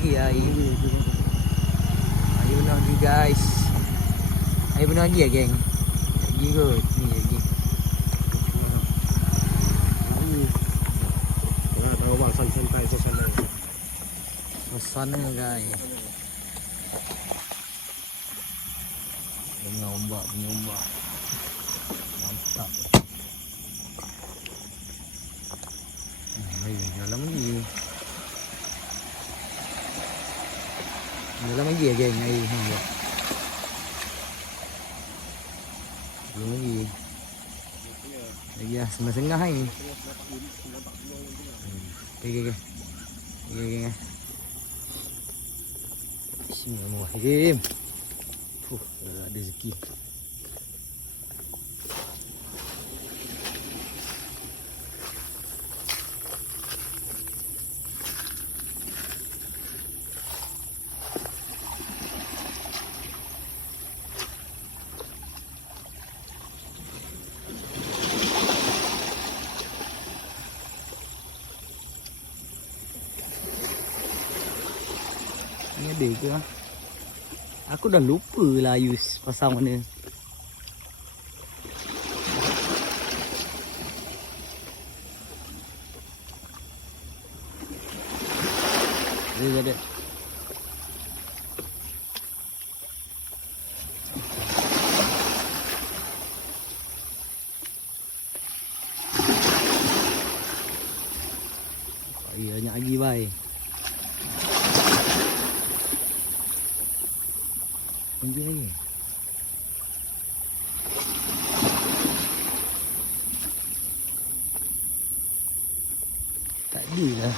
lagi air. Air benar lagi guys. Air benar lagi ya geng. Lagi kot. Ni lagi. Tahu bang santai suasana. Suasana guys. Bunga ombak. Mantap. Air dalam lagi. Dalam lagi ya geng air ni. Belum lagi. Lagi lah setengah-setengah ni. Okay. Bismillahirrahmanirrahim. Ada rezeki. Ni ada ke? Aku dah lupa lah Ayus pasang mana. Ada. Banyak lagi bye. Tunggu lagi. Tak ada lah.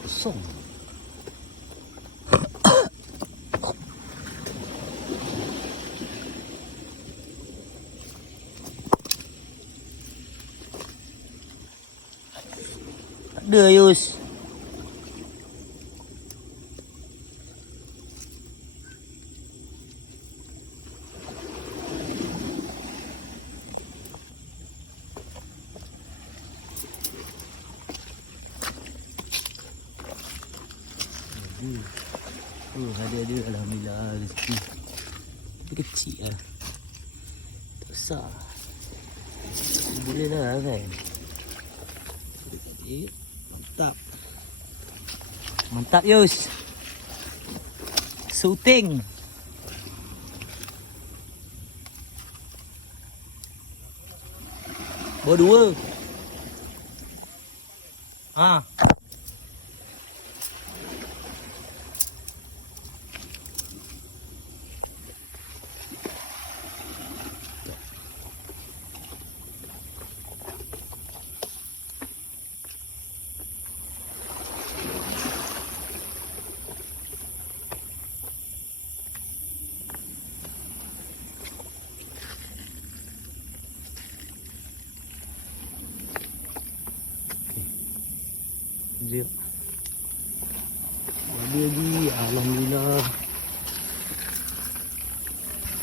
Kosong. Tak ada Ayus. Ada alhamdulillah rezeki. Tapi kecil lah. Tak besar. Boleh lah kan. Mantap. Mantap Yus. Shooting. Bawa dua. Dia ada lagi, alhamdulillah.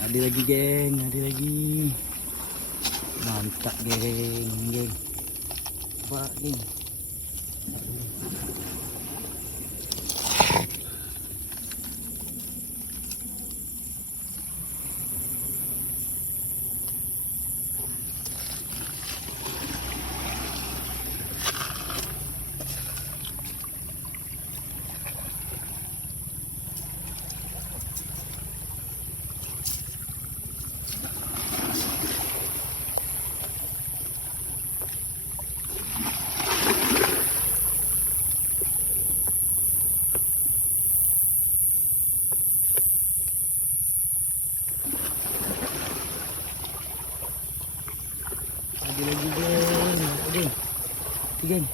Ada lagi geng, ada lagi. Mantap geng. Nampak geng. Ada lagi geng. Ada. Geng.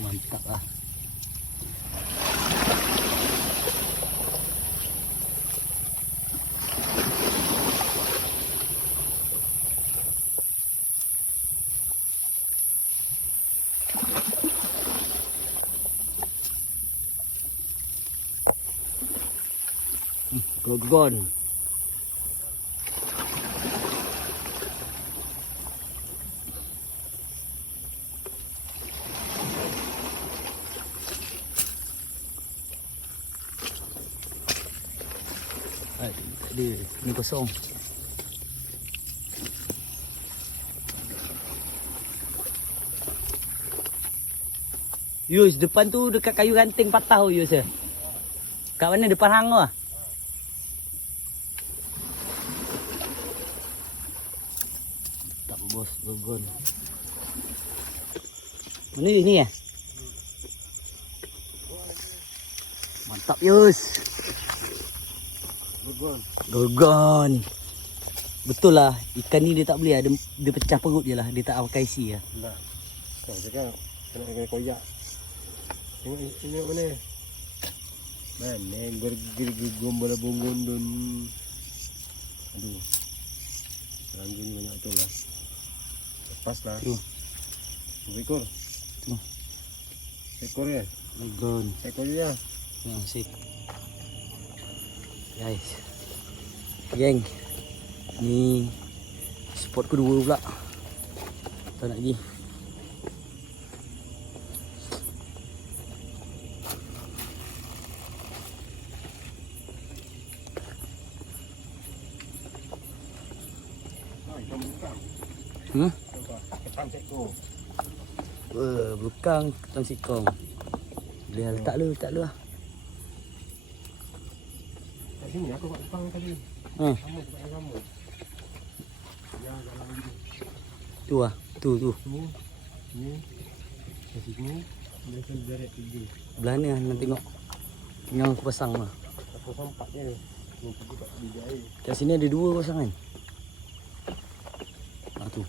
Mantap lah. Gorgon. Tak ada. Ni kosong. Yus, depan tu dekat kayu ranting patah tu Yus. Kat mana depan hang tu ah? Tak bos, gogon. Mana ni eh? Mantap Yus. Begon. Gogon. Betul lah, ikan ni dia tak boleh lah. Dia pecah perut je lah. Dia tak pakai isi lah. Nah. Kau cakap kena koyak. Tengok mana? Mana gergum bola bungun dun. Aduh. Ranggu ni banyak betul lah. Lepas lah. Tu. Ekor. Tu. Ekor ya? Gogon. Ekor je ya? Ya, sip. Guys. Geng. Ni spot kedua pula. Tak nak pergi. Ketam sekor. Belukang ketam sikong. Boleh letak lu lah. Kat sini aku buat depan tadi. Ha, Sama tempat yang sama. Ya, jalan lagi. tu lah. Tu. Ni. Kat sini. Dia akan direct pergi. Belah ni lah nak tengok. Yang aku pasang lah. Aku sampak je. Ni pergi kat biji air. Kat sini ada 2 pasangan. Ah tu.